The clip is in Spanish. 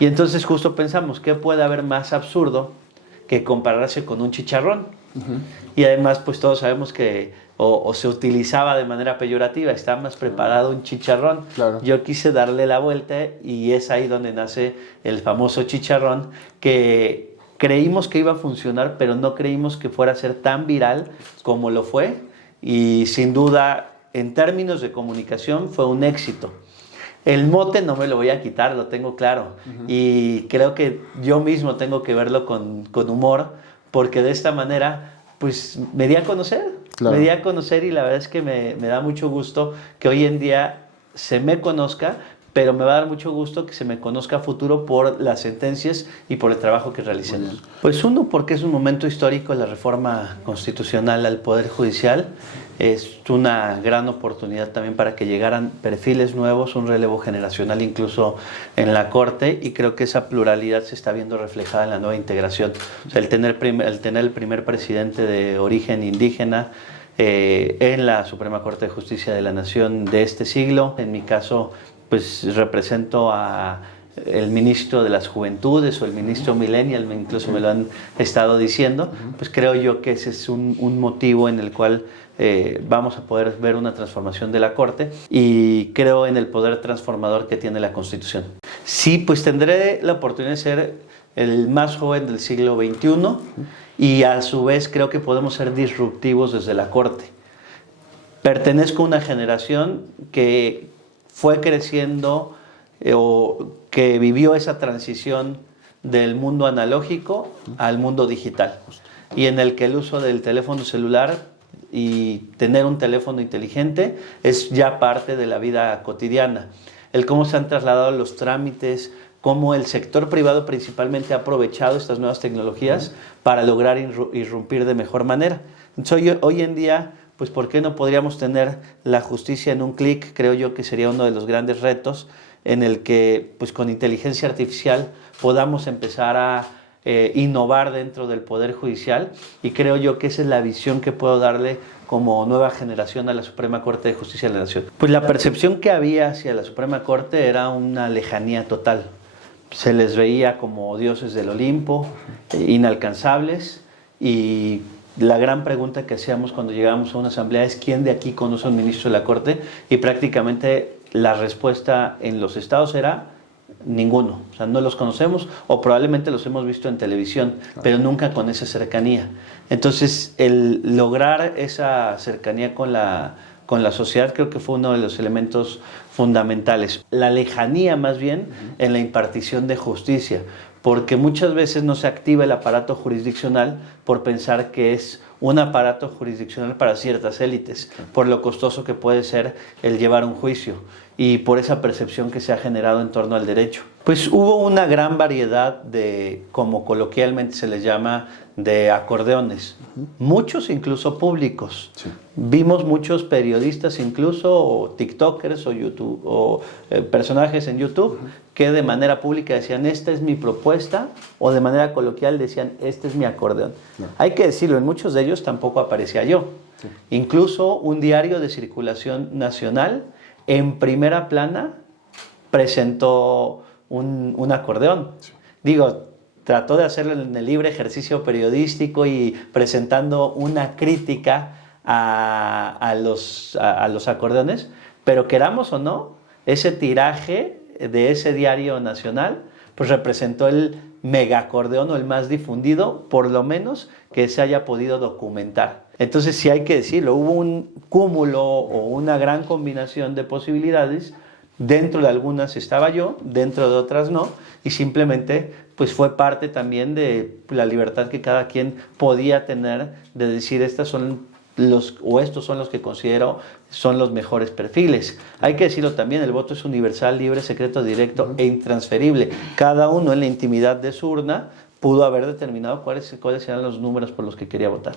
Y entonces justo pensamos, ¿qué puede haber más absurdo que compararse con un chicharrón? Y además, pues todos sabemos que o se utilizaba de manera peyorativa, está más preparado un chicharrón. Claro. Yo quise darle la vuelta y es ahí donde nace el famoso chicharrón, que creímos que iba a funcionar, pero no creímos que fuera a ser tan viral como lo fue. Y sin duda, en términos de comunicación, fue un éxito. El mote no me lo voy a quitar, lo tengo claro. Y creo que yo mismo tengo que verlo con humor, porque de esta manera, pues me di a conocer. Claro. Me di a conocer y la verdad es que me da mucho gusto que hoy en día se me conozca, pero me va a dar mucho gusto que se me conozca a futuro por las sentencias y por el trabajo que realicemos. Pues uno, porque es un momento histórico la reforma constitucional al Poder Judicial. Es una gran oportunidad también para que llegaran perfiles nuevos, un relevo generacional incluso en la Corte, y creo que esa pluralidad se está viendo reflejada en la nueva integración. O sea, el tener el primer presidente de origen indígena en la Suprema Corte de Justicia de la Nación de este siglo. En mi caso, pues represento a el ministro de las Juventudes o el ministro Millennial, incluso me lo han estado diciendo. Pues creo yo que ese es un motivo en el cual vamos a poder ver una transformación de la Corte, y creo en el poder transformador que tiene la Constitución. Sí, pues tendré la oportunidad de ser el más joven del siglo XXI, y a su vez creo que podemos ser disruptivos desde la Corte. Pertenezco a una generación que fue creciendo o que vivió esa transición del mundo analógico al mundo digital, y en el que el uso del teléfono celular y tener un teléfono inteligente es ya parte de la vida cotidiana. El cómo se han trasladado los trámites, cómo el sector privado principalmente ha aprovechado estas nuevas tecnologías para lograr irrumpir de mejor manera. Entonces, hoy en día, pues ¿por qué no podríamos tener la justicia en un clic? Creo yo que sería uno de los grandes retos en el que, pues con inteligencia artificial, podamos empezar a innovar dentro del Poder Judicial, y creo yo que esa es la visión que puedo darle como nueva generación a la Suprema Corte de Justicia de la Nación. Pues la percepción que había hacia la Suprema Corte era una lejanía total. Se les veía como dioses del Olimpo, inalcanzables, y la gran pregunta que hacíamos cuando llegábamos a una asamblea es ¿quién de aquí conoce a un ministro de la Corte? Y prácticamente la respuesta en los estados era ninguno. O sea, no los conocemos, o probablemente los hemos visto en televisión, pero nunca con esa cercanía. Entonces, el lograr esa cercanía con la sociedad creo que fue uno de los elementos fundamentales. La lejanía más bien en la impartición de justicia, porque muchas veces no se activa el aparato jurisdiccional por pensar que es un aparato jurisdiccional para ciertas élites, por lo costoso que puede ser el llevar un juicio y por esa percepción que se ha generado en torno al derecho. Pues hubo una gran variedad de, como coloquialmente se les llama, de acordeones, muchos incluso públicos. Sí. Vimos muchos periodistas incluso, o tiktokers, o YouTube, o personajes en YouTube, que de manera pública decían, esta es mi propuesta, o de manera coloquial decían, este es mi acordeón. Hay que decirlo, en muchos de ellos tampoco aparecía yo. Sí. Incluso un diario de circulación nacional, en primera plana, presentó un acordeón. Sí. Digo, trató de hacerlo en el libre ejercicio periodístico y presentando una crítica a los acordeones, pero queramos o no, ese tiraje de ese diario nacional pues representó el megacordeón, o el más difundido, por lo menos que se haya podido documentar. Entonces sí hay que decirlo, hubo un cúmulo o una gran combinación de posibilidades. Dentro de algunas estaba yo, dentro de otras no, y simplemente pues fue parte también de la libertad que cada quien podía tener de decir estos son los que considero son los mejores perfiles. Hay que decirlo también, el voto es universal, libre, secreto, directo e intransferible. Cada uno en la intimidad de su urna pudo haber determinado cuáles eran los números por los que quería votar.